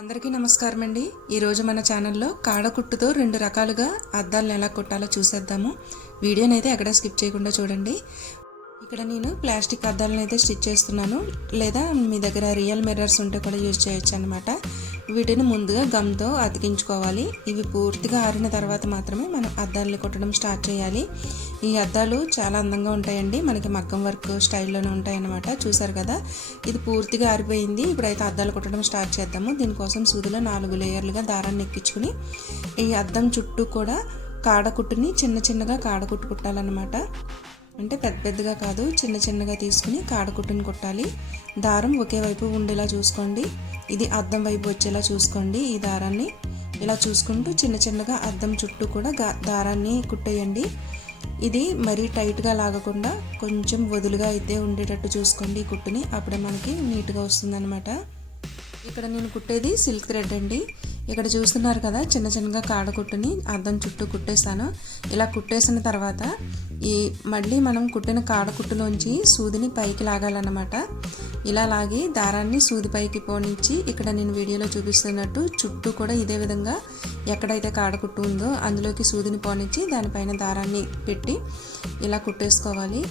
అందరికీ నమస్కారం అండి ఈరోజు మన ఛానల్లో కాడకుట్టుతో రెండు రకాలుగా అద్దాలను ఎలా కుట్టాలో చూసేద్దాము. వీడియోని అయితే ఎక్కడ స్కిప్ చేయకుండా చూడండి. ఇక్కడ నేను ప్లాస్టిక్ అద్దాలను అయితే స్టిచ్ చేస్తున్నాను. లేదా మీ దగ్గర రియల్ మిర్రర్స్ ఉంటే కూడా యూజ్ చేయొచ్చు అనమాట వీటిని ముందుగా గమ్తో అతికించుకోవాలి. ఇవి పూర్తిగా ఆరిన తర్వాత మాత్రమే మనం అద్దాలని కుట్టడం స్టార్ట్ చేయాలి. ఈ అద్దాలు చాలా అందంగా ఉంటాయండి. మనకి మగ్గం వర్క్ స్టైల్లోనే ఉంటాయి అన్నమాట చూసారు కదా? ఇది పూర్తిగా ఆరిపోయింది. ఇప్పుడైతే అద్దాలు కుట్టడం స్టార్ట్ చేద్దాము. దీనికోసం సూదిలో నాలుగు లేయర్లుగా దారాన్ని ఎక్కించుకుని ఈ అద్దం చుట్టూ కూడా కాడకుట్టుని చిన్న చిన్నగా కాడకుట్టు కుట్టాలన్నమాట. అంటే పెద్ద పెద్దగా కాదు చిన్న చిన్నగా తీసుకుని కాడకుట్టుని కుట్టాలి. దారం ఒకే వైపు ఉండేలా చూసుకోండి. ఇది అద్దం వైపు వచ్చేలా చూసుకోండి ఈ దారాన్ని. ఇలా చూసుకుంటూ చిన్న చిన్నగా అద్దం చుట్టూ కూడా దారాన్ని కుట్టేయండి. ఇది మరీ టైట్గా లాగకుండా కొంచెం వదులుగా అయితే ఉండేటట్టు చూసుకోండి ఈ కుట్టుని. అప్పుడే మనకి నీట్గా వస్తుందన్నమాట. ఇక్కడ నేను కుట్టేది సిల్క్ థ్రెడ్ అండి. ఇక్కడ చూస్తున్నారు కదా చిన్న చిన్నగా కాడ కుట్టుని అద్దం చుట్టూ కుట్టేస్తాను ఇలా కుట్టేసిన తర్వాత ఈ మళ్ళీ మనం కుట్టిన కాడ కుట్టులోంచి సూదిని పైకి లాగాలన్నమాట. ఇలా లాగి దారాన్ని సూది పైకి పోనిచ్చి ఇక్కడ నేను వీడియోలో చూపిస్తున్నట్టు చుట్టూ కూడా ఇదే విధంగా ఎక్కడైతే కాడ కుట్టు ఉందో అందులోకి సూదిని పోనిచ్చి దానిపైన దారాన్ని పెట్టి ఇలా కుట్టేసుకోవాలి.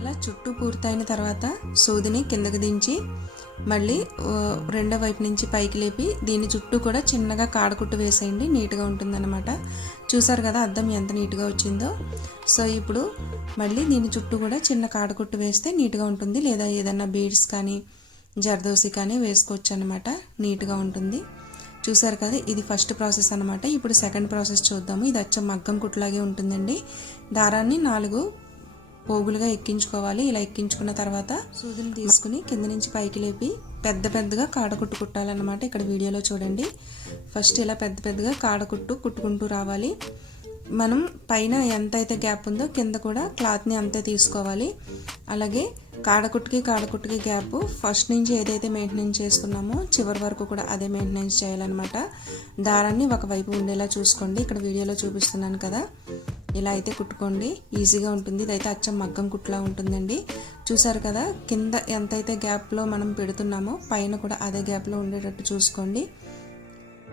ఇలా చుట్టూ పూర్తయిన తర్వాత సూదిని కిందకు దించి మళ్ళీ రెండో వైపు నుంచి పైకి లేపి దీని చుట్టూ కూడా చిన్నగా కాడకుట్టు వేసేయండి. నీట్గా ఉంటుందన్నమాట. చూసారు కదా అద్దం ఎంత నీట్గా వచ్చిందో. సో ఇప్పుడు మళ్ళీ దీని చుట్టూ కూడా చిన్న కాడకుట్టు వేస్తే నీట్గా ఉంటుంది. లేదా ఏదన్నా బీడ్స్ కానీ జర్దోసి కానీ వేసుకోవచ్చు అనమాట నీట్గా ఉంటుంది. చూసారు కదా ఇది ఫస్ట్ ప్రాసెస్ అనమాట ఇప్పుడు సెకండ్ ప్రాసెస్ చూద్దాము. ఇది వచ్చే మగ్గం కుట్లాగే ఉంటుందండి. దారాన్ని నాలుగు పోగులుగా ఎక్కించుకోవాలి. ఇలా ఎక్కించుకున్న తర్వాత సూదులు తీసుకుని కింద నుంచి పైకి లేపి పెద్ద పెద్దగా కాడకుట్టు కుట్టాలన్నమాట ఇక్కడ వీడియోలో చూడండి. ఫస్ట్ ఇలా పెద్ద పెద్దగా కాడకుట్టు కుట్టుకుంటూ రావాలి. మనం పైన ఎంత అయితే గ్యాప్ ఉందో కింద కూడా క్లాత్ని అంతే తీసుకోవాలి. అలాగే కాడకుట్టుకి కాడకుట్టుకి గ్యాప్ ఫస్ట్ నుంచి ఏదైతే మెయింటెనెన్స్ చేసుకున్నామో చివరి వరకు కూడా అదే మెయింటెనెన్స్ చేయాలన్నమాట. దారాన్ని ఒకవైపు ఉండేలా చూసుకోండి. ఇక్కడ వీడియోలో చూపిస్తున్నాను కదా. ఇలా అయితే కుట్టుకోండి. ఈజీగా ఉంటుంది. ఇదైతే అచ్చం మగ్గం కుట్లా ఉంటుందండి. చూసారు కదా కింద ఎంతైతే గ్యాప్లో మనం పెడుతున్నామో పైన కూడా అదే గ్యాప్లో ఉండేటట్టు చూసుకోండి.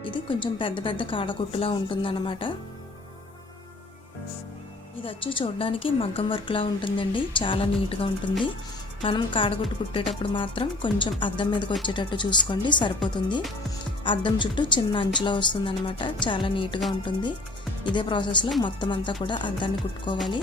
ఇది కొంచెం పెద్ద పెద్ద కాడకుట్టులా ఉంటుందన్నమాట. ఇది వచ్చి చూడడానికి మగ్గం వర్క్లా ఉంటుందండి. చాలా నీట్గా ఉంటుంది. మనం కాడగుట్టు కుట్టేటప్పుడు మాత్రం కొంచెం అద్దం మీదకి వచ్చేటట్టు చూసుకోండి. సరిపోతుంది. అద్దం చుట్టూ చిన్న అంచులా వస్తుంది అనమాట చాలా నీట్గా ఉంటుంది. ఇదే ప్రాసెస్లో మొత్తం అంతా కూడా అద్దాన్ని కుట్టుకోవాలి.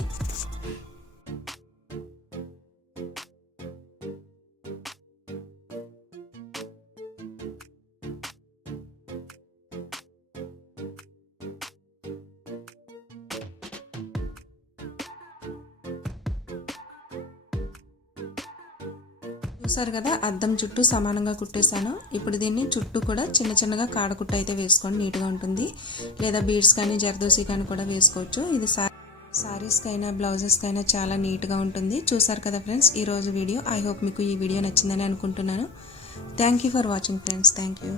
చూసారు కదా అద్దం చుట్టూ సమానంగా కుట్టేశాను. ఇప్పుడు దీన్ని చుట్టూ కూడా చిన్న చిన్నగా కాడకుట్ట అయితే వేసుకోండి నీట్గా ఉంటుంది. లేదా బీడ్స్ కానీ జర్దోసి కానీ కూడా వేసుకోవచ్చు. ఇది సారీస్కైనా బ్లౌజెస్కైనా చాలా నీట్గా ఉంటుంది. చూసారు కదా ఫ్రెండ్స్ ఈరోజు వీడియో. ఐ హోప్ మీకు ఈ వీడియో నచ్చిందని అనుకుంటున్నాను. Thank you for watching friends thank you